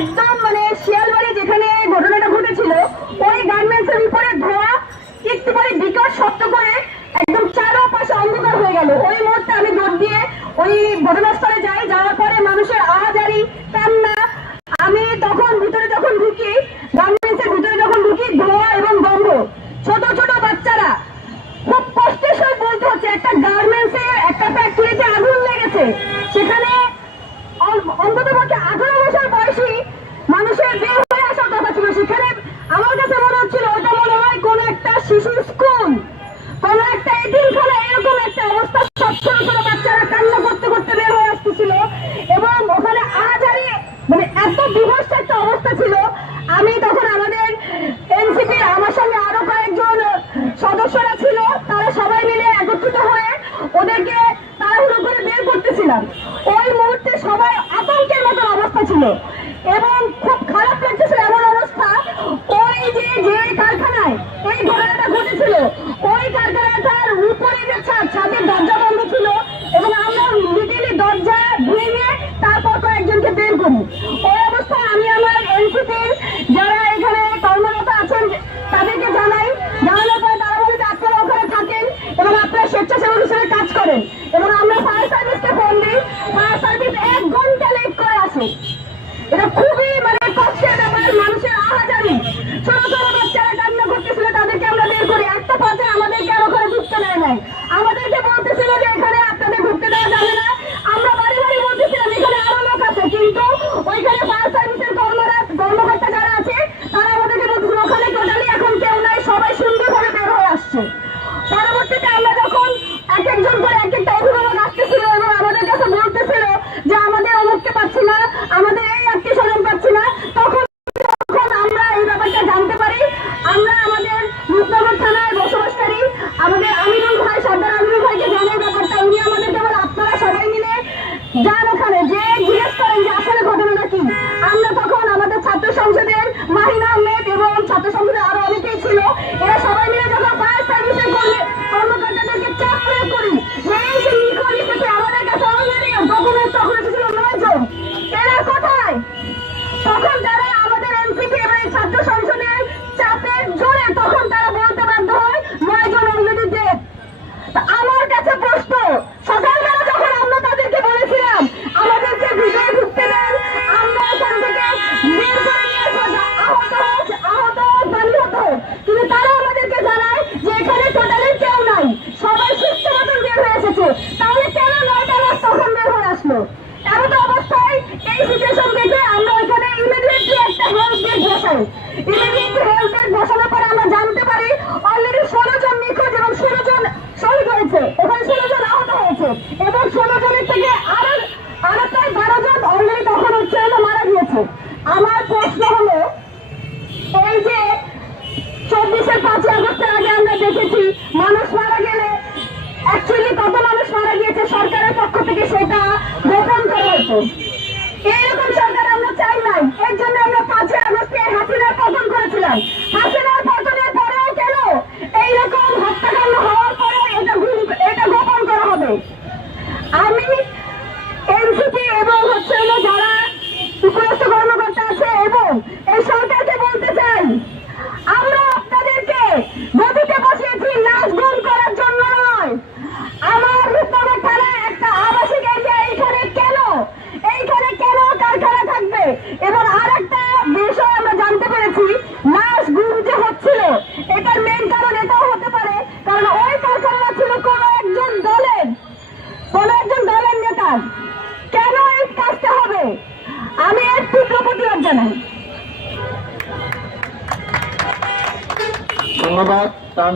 একদম মানে শিয়ালবাড়ি যেখানে ঘটনাটা ঘটেছিল, ওই গার্মেন্টস এর উপরে ধোয়া, একটু করে বিকাশ শক্ত করে একদম চারপাশে অন্ধকার হয়ে গেল। ওই মুহূর্তে আমি দৌড় দিয়ে ওই ঘটনাস্থলে যাই, যাওয়ার পরে মানুষের আহাজারি, কান্না। আমি তখন ভিতরে যখন ঢুকি গার্মেন্টসের ভিতরে যখন ঢুকি, ধোয়া এবং গন্ধ। ছোট ছোট বাচ্চারা। খুব কষ্টের সহ বলতে হচ্ছে, একটা গার্মেন্টসে এর একটা ফ্যাক্টরিতে আগুন লেগেছে। 我一看就发 ইলেকট্রিক হেলথের ঘোষণা পরে আমরা হয়েছে। এবং মারা গিয়েছে। আমার প্রশ্ন হলো, এই যে চব্বিশের পাঁচই আগস্টের আগে আমরা দেখেছি, মানুষ মারা গেলে অ্যাকচুয়ালি কত মানুষ মারা গিয়েছে সরকারের পক্ষ থেকে সেটা গোপন করা হতো সরকার আমরা চাই নাই। এর জন্য আমরা পাঁচই আগস্টে হাতে করেছিলাম হাসিনার পতনের পরেও কেন এটা এটা করা হবে? আমি এনসিপি এবং হচ্ছে যারা উপরাষ্ট্র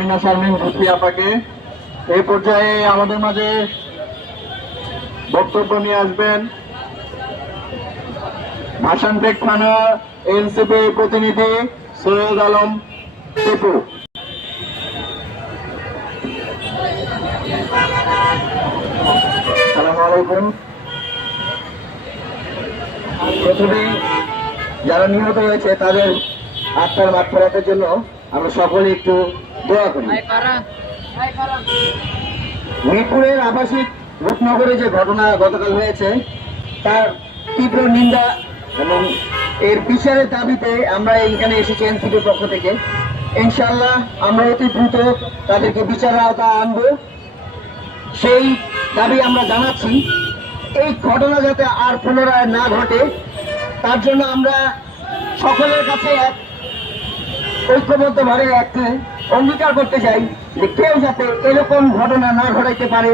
আমিনা শারমিন ঘুষি আপাকে। এই পর্যায়ে আমাদের মাঝে বক্তব্য নিয়ে আসবেন ভাসানবেগ থানা এনসিপি প্রতিনিধি সৈয়দ আলম টিপু। প্রথমে যারা নিহত হয়েছে, তাদের আত্মার মাঠ ফেরাতের জন্য আমরা সকলে একটু দোয়া করি। মিরপুরের আবাসিক রূপনগরে যে ঘটনা গতকাল হয়েছে তার তীব্র নিন্দা এবং এর বিচারের দাবিতে আমরা এখানে এসেছি এনসিপির পক্ষ থেকে। ইনশাল্লাহ আমরা অতি দ্রুত তাদেরকে বিচারের আওতা আনব। সেই দাবি আমরা জানাচ্ছি। এই ঘটনা যাতে আর পুনরায় না ঘটে তার জন্য আমরা সকলের কাছে এক ঐক্যবদ্ধভাবে একটি অঙ্গীকার করতে চাই যে কেউ যাতে এরকম ঘটনা না ঘটাইতে পারে,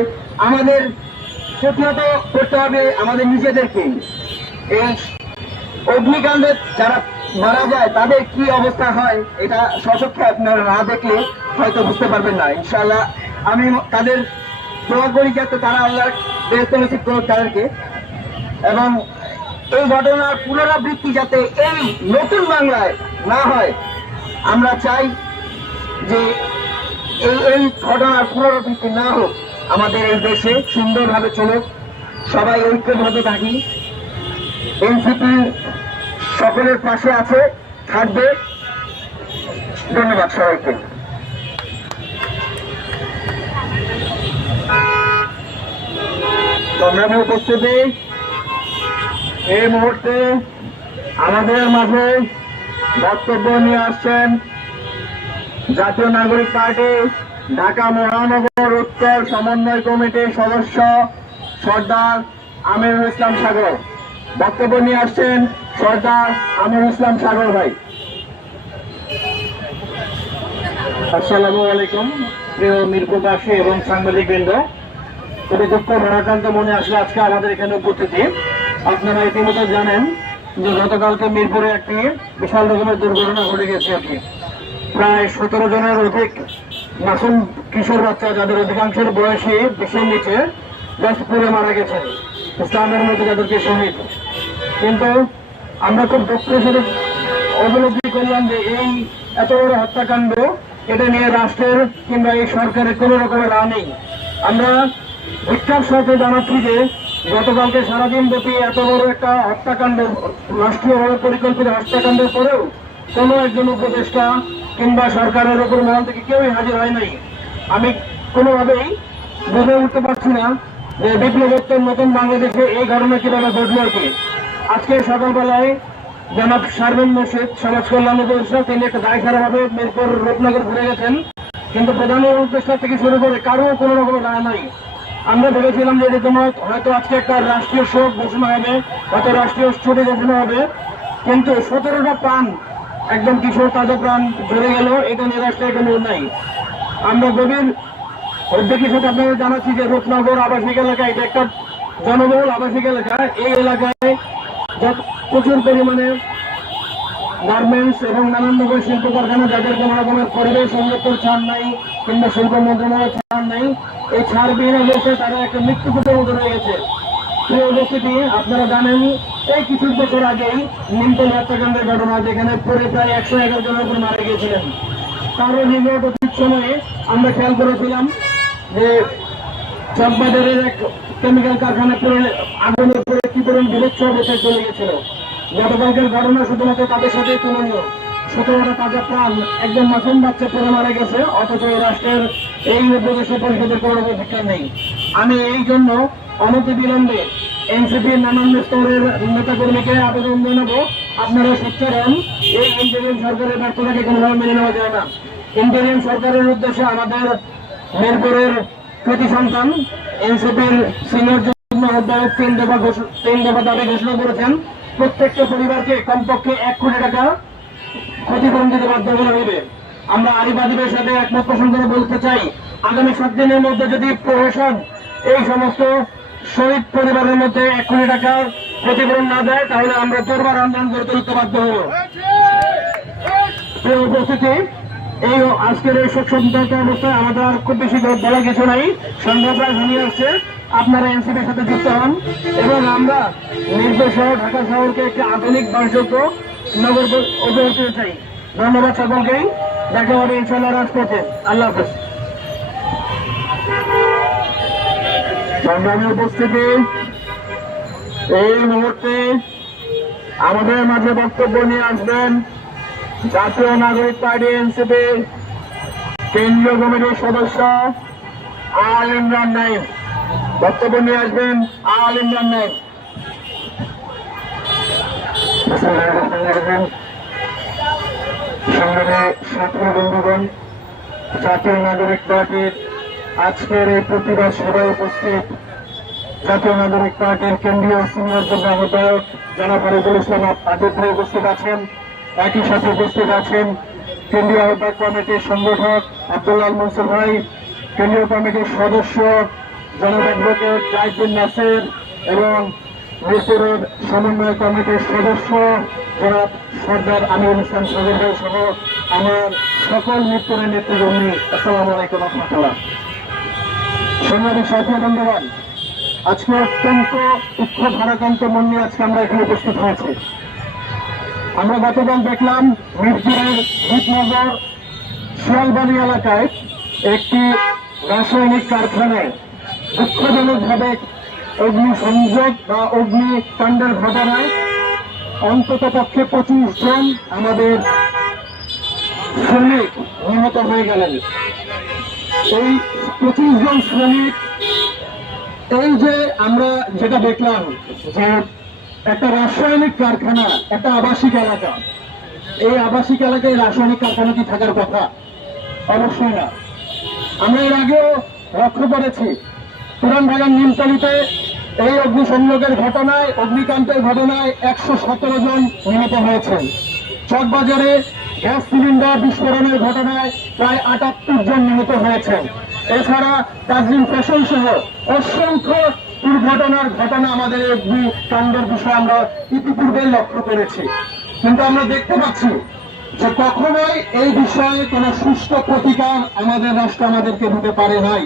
আমাদের প্রতিহত করতে হবে আমাদের নিজেদেরকে। এই অগ্নিকাণ্ডে যারা মারা যায়, তাদের কি অবস্থা হয়, এটা সচক্ষে আপনারা না দেখলে হয়তো বুঝতে পারবেন না। ইনশাআল্লাহ আমি তাদের দোয়া করি যাতে তারা আল্লাহর বেহস্ত নসিব করুক তাদেরকে। এবং এই ঘটনার পুনরাবৃত্তি যাতে এই নতুন বাংলায় না হয় আমরা চাই যে এই এই ঘটনার পুনরাবৃত্তি না হোক, আমাদের এই দেশে সুন্দরভাবে চলুক। সবাই ঐক্যবদ্ধ থাকি। এনসিপি সকলের পাশে আছে, থাকবে। ধন্যবাদ সবাইকে। সংগ্রামী উপস্থিতি, এই মুহূর্তে আমাদের মাঝে বক্তব্য নিয়ে আসছেন জাতীয় নাগরিক পার্টি, ঢাকা মহানগর উত্তর সমন্বয় কমিটির সদস্য সর্দার আমিরুল ইসলাম সাগর। বক্তব্য নিয়ে আসছেন সর্দার আমিরুল ইসলাম সাগর ভাই। আসসালামু আলাইকুম, প্রিয় মিরপুরবাসী এবং সাংবাদিক বৃন্দ খুবই দুঃখ মনে আসলে আজকে আমাদের এখানে উপস্থিতি। আপনারা ইতিমধ্যে জানেন যে গতকালকে মিরপুরে একটি বিশাল রকমের দুর্ঘটনা ঘটে গেছে আর কি। প্রায় সতেরো জনের অধিক মাসুম কিশোর বাচ্চা যাদের অধিকাংশের বয়সী বিশের নিচে জাস্ট পুড়ে মারা গেছেন ইসলামের মধ্যে যাদেরকে শহীদ কিন্তু আমরা খুব দুঃখের সাথে অবলব্ধি করলাম যে এই এত বড় হত্যাকাণ্ড, এটা নিয়ে রাষ্ট্রের কিংবা এই সরকারের কোনো রকমের রাহ নেই। আমরা বিখ্যাত সাথে জানাচ্ছি যে গতকালকে সারাদিন ব্যাপী এত বড় একটা হত্যাকাণ্ড রাষ্ট্রীয়ভাবে পরিকল্পিত হত্যাকাণ্ডের পরেও কোনো একজন উপদেষ্টা কিংবা সরকারের উপর মহল থেকে কেউই হাজির হয় নাই। আমি কোনোভাবেই বুঝে উঠতে পারছি না যে বিপ্লবোত্তর নতুন বাংলাদেশে এই ঘটনা কীভাবে ঘটলো আর কি। আজকে সকালবেলায় জনাব শারমিন মুর্শিদ সমাজ কল্যাণ উপদেষ্টা, তিনি একটা দায় সারাভাবে মিরপুর রূপনগর ঘুরে গেছেন। কিন্তু প্রধান উপদেষ্টা থেকে শুরু করে কারও কোনো রকম রায় নাই। আমরা ভেবেছিলাম যে এরকম হয়তো আজকে একটা রাষ্ট্রীয় শোক ঘোষণা হবে, হয়তো রাষ্ট্রীয় ছুটি ঘোষণা হবে। কিন্তু সতেরোটা প্রাণ, একদম কিশোর তাজা প্রাণ ধরে গেল, এটা নিয়ে রাষ্ট্রে কোনো নাই। আমরা গভীর উদ্বেগের সাথে আপনাদের জানাচ্ছি যে রূপনগর আবাসিক এলাকা, এটা একটা জনবহুল আবাসিক এলাকা। এই এলাকায় প্রচুর পরিমাণে গার্মেন্টস এবং নানান রকমের শিল্প কারখানা যাদের কোনো রকমের পরিবেশ সংরক্ষণ ছাড় নাই, কিংবা শিল্প মন্ত্রণালয় ছাড় নাই এই ছাড় ছাড়বিহীন অবস্থায় তারা একটা মৃত্যুকূপের মতো রয়ে গেছে। প্রিয় উপস্থিতি, আপনারা জানেন, এই কিছু বছর আগেই নিমতল হত্যাকাণ্ডের ঘটনা, যেখানে পরে প্রায় একশো এগারো জনের উপর মারা গিয়েছিলেন। তারও নিকট অতীত সময়ে আমরা খেয়াল করেছিলাম যে চকবাজারের এক কেমিক্যাল কারখানা পরে আগুনের পরে কি পরিমাণ বিভৎস অবস্থায় চলে গেছিল। গতকালকের ঘটনা শুধুমাত্র তাদের সাথে তুলনীয়। সতেরোটা তাজা প্রাণ একজন মাসুম বাচ্চা পরে মারা গেছে, অথচ এই রাষ্ট্রের এই উপদেশ পরিষদের কোনো শিক্ষা নেই। আমি এই জন্য অনতি বিলম্বে এনসিপির নানান স্তরের নেতাকর্মীকে আবেদন জানাব। আপনারা সোচ্চার হন, এই ইন্টারিয়াম সরকারের ব্যর্থতাকে কোনোভাবে মেনে নেওয়া যায় না। ইন্টারিয়াম সরকারের উদ্দেশ্যে আমাদের মিরপুরের কৃতি সন্তান এনসিপির সিনিয়র যুগ্ম আহ্বায়ক তিন দফা ঘোষ- তিন দফা দাবি ঘোষণা করেছেন, প্রত্যেকটা পরিবারকে কমপক্ষে এক কোটি টাকা বাধ্য করা হবে। আমরা আরিবাদীদের সাথে একমত পোষণ করে বলতে চাই, আগামী সাত দিনের মধ্যে যদি প্রশাসন এই সমস্ত শহীদ পরিবারের মধ্যে এক কোটি টাকার ক্ষতিপূরণ না দেয়, তাহলে আমরা দুর্বার আন্দোলন করে তুলতে বাধ্য হব। উপস্থিতি, এই আজকের এই শোক সন্তপ্ত অবস্থায় আমাদের আর খুব বেশি বলা কিছু নাই। সন্ধ্যা ঘনিয়ে আসছে। আপনারা এনসিপির সাথে যুক্ত হন। এবং আমরা নির্দেশ ঢাকা শহরকে একটি আধুনিক বাসযোগ্য নগর চাই। ধন্যবাদ সকলকেই। দেখা হবে ইনশাল্লাহ রাজপথে। আল্লাহ হাফেজ। উপস্থিতি, এই মুহূর্তে আমাদের মাঝে বক্তব্য নিয়ে আসবেন জাতীয় নাগরিক পার্টি এনসিপি কেন্দ্রীয় কমিটির সদস্য আল ইমরান নাইম বক্তব্য নিয়ে আসবেন আল ইমরান নাইম। সংগ্রামী উপস্থিত আছেন একই সাথে উপস্থিত আছেন কেন্দ্রীয় আহ্বায়ক কমিটির সংগঠক আব্দুল্লাহ মনসুর ভাই কেন্দ্রীয় কমিটির সদস্য জনাব অ্যাডভোকেট জাহিদুল নাসের এবং মিরপুরের সমন্বয় কমিটির সদস্য জনাব সর্দার আমির ইসলাম সাগর ভাই সহ আমার সকল মিরপুরের নেতৃবৃন্দ, আসসালামু আলাইকুম রহমতুল্লাহ। সংগ্রামী সাথী বন্ধুগণ, আজকে অত্যন্ত উচ্চ ভারাক্রান্ত মন নিয়ে আজকে আমরা এখানে উপস্থিত হয়েছি। আমরা গতকাল দেখলাম মিরপুরের রূপনগর শিয়ালবাড়ি এলাকায় একটি রাসায়নিক কারখানায় দুঃখজনকভাবে অগ্নি সংযোগ বা অগ্নিকাণ্ডের ঘটনায় অন্তত পক্ষে পঁচিশ জন আমাদের শ্রমিক নিহত হয়ে গেলেন। এই পঁচিশ জন শ্রমিক, এই যে আমরা যেটা দেখলাম যে একটা রাসায়নিক কারখানা, একটা আবাসিক এলাকা, এই আবাসিক এলাকায় রাসায়নিক কারখানা কি থাকার কথা? অবশ্যই না। আমরা এর আগেও লক্ষ্য করেছি, পুরান ঢাকার নিমতলিতে এই অগ্নিসংযোগের ঘটনায় অগ্নিকান্তের ঘটনায় একশো সতেরো জন নিহত হয়েছেন। চকবাজারে গ্যাস সিলিন্ডার বিস্ফোরণের ঘটনায় প্রায় আটাত্তর জন নিহত হয়েছেন। এছাড়া তাজিম ফ্যাশন সহ অসংখ্য দুর্ঘটনার ঘটনা আমাদের এই অগ্নিকাণ্ডের বিষয়ে আমরা ইতিপূর্বে লক্ষ্য করেছি। কিন্তু আমরা দেখতে পাচ্ছি যে কখনোই এই বিষয়ে কোন সুষ্ঠু প্রতিকার আমাদের রাষ্ট্র আমাদেরকে দিতে পারে নাই।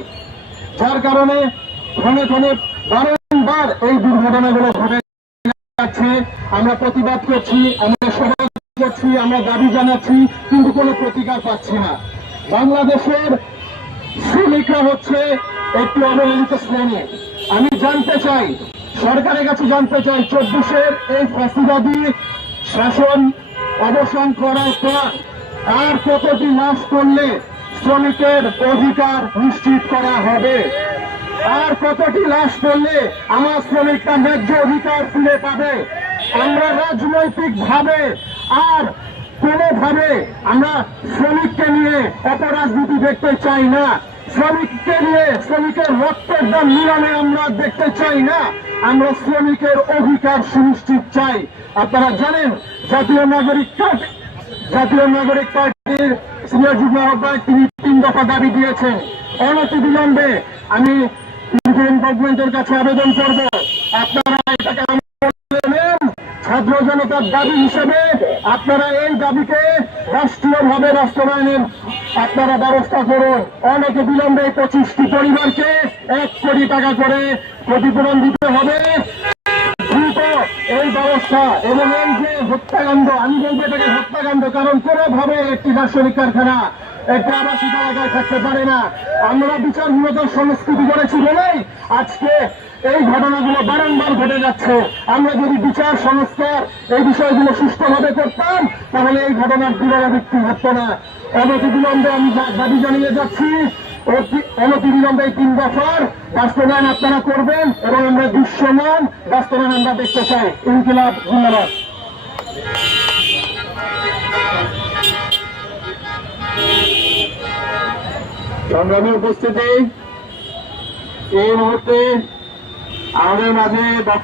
যার কারণে ক্ষণে ক্ষণে বারংবার এই দুর্ঘটনাগুলো ঘটে যাচ্ছে। আমরা প্রতিবাদ করছি, আমরা সমাজ করছি, আমরা দাবি জানাচ্ছি, কিন্তু কোনো প্রতিকার পাচ্ছি না। বাংলাদেশের শ্রমিকরা হচ্ছে একটি অবহেলিত শ্রেণি। আমি জানতে চাই, সরকারের কাছে জানতে চাই, চব্বিশের এই ফাঁসিবাদী শাসন অবসান করার পর আর কতটি লাশ করলে শ্রমিকের অধিকার নিশ্চিত করা হবে? আর কতটি লাশ পড়লে আমার শ্রমিকরা ন্যায্য অধিকার ফিরে পাবে। আমরা রাজনৈতিক ভাবে আর কোনোভাবে আমরা শ্রমিককে নিয়ে অপরাজনীতি দেখতে চাই না। শ্রমিককে নিয়ে শ্রমিকের রক্তের দাম নিলামে আমরা দেখতে চাই না। আমরা শ্রমিকের অধিকার সুনিশ্চিত চাই। আপনারা জানেন, জাতীয় নাগরিক জাতীয় নাগরিক পার্টির সিনিয়র যুগ্ম আহ্বায়ক তিনি তিন দফা দাবি দিয়েছেন। অনতি বিলম্বে আমি কাছে আবেদন করব। আপনারা ছাত্র জনতার দাবি হিসেবে আপনারা এই দাবিকে রাষ্ট্রীয়ভাবে বাস্তবায়নের আপনারা ব্যবস্থা করুন। অনেকে বিলম্বে পঁচিশটি পরিবারকে এক কোটি টাকা করে ক্ষতিপূরণ দিতে হবে। এই ব্যবস্থা এবং এই যে হত্যাকাণ্ড, আমি বলব এটাকে হত্যাকাণ্ড, কারণ কোনোভাবে একটি রাসায়নিক কারখানা একটা আবাসিক এলাকায় থাকতে পারে না। আমরা বিচারহীনতার সংস্কৃতি করেছি বলেই আজকে এই ঘটনাগুলো বারংবার ঘটে যাচ্ছে। আমরা যদি বিচার সংস্কার এই বিষয়গুলো সুষ্ঠুভাবে করতাম, তাহলে এই ঘটনার পুনরাবৃত্তি ঘটতো না। অনতি বিলম্বে আমি দাবি জানিয়ে যাচ্ছি, অতি- অনতি বিলম্বে এই তিন দফার বাস্তবায়ন আপনারা করবেন এবং আমরা দৃশ্যমান বাস্তবায়ন আমরা দেখতে চাই। ইনকিলাব, ধন্যবাদ। সংগ্রামী উপস্থিতি এই মুহূর্তে আমাদের মাঝে বক্তব্য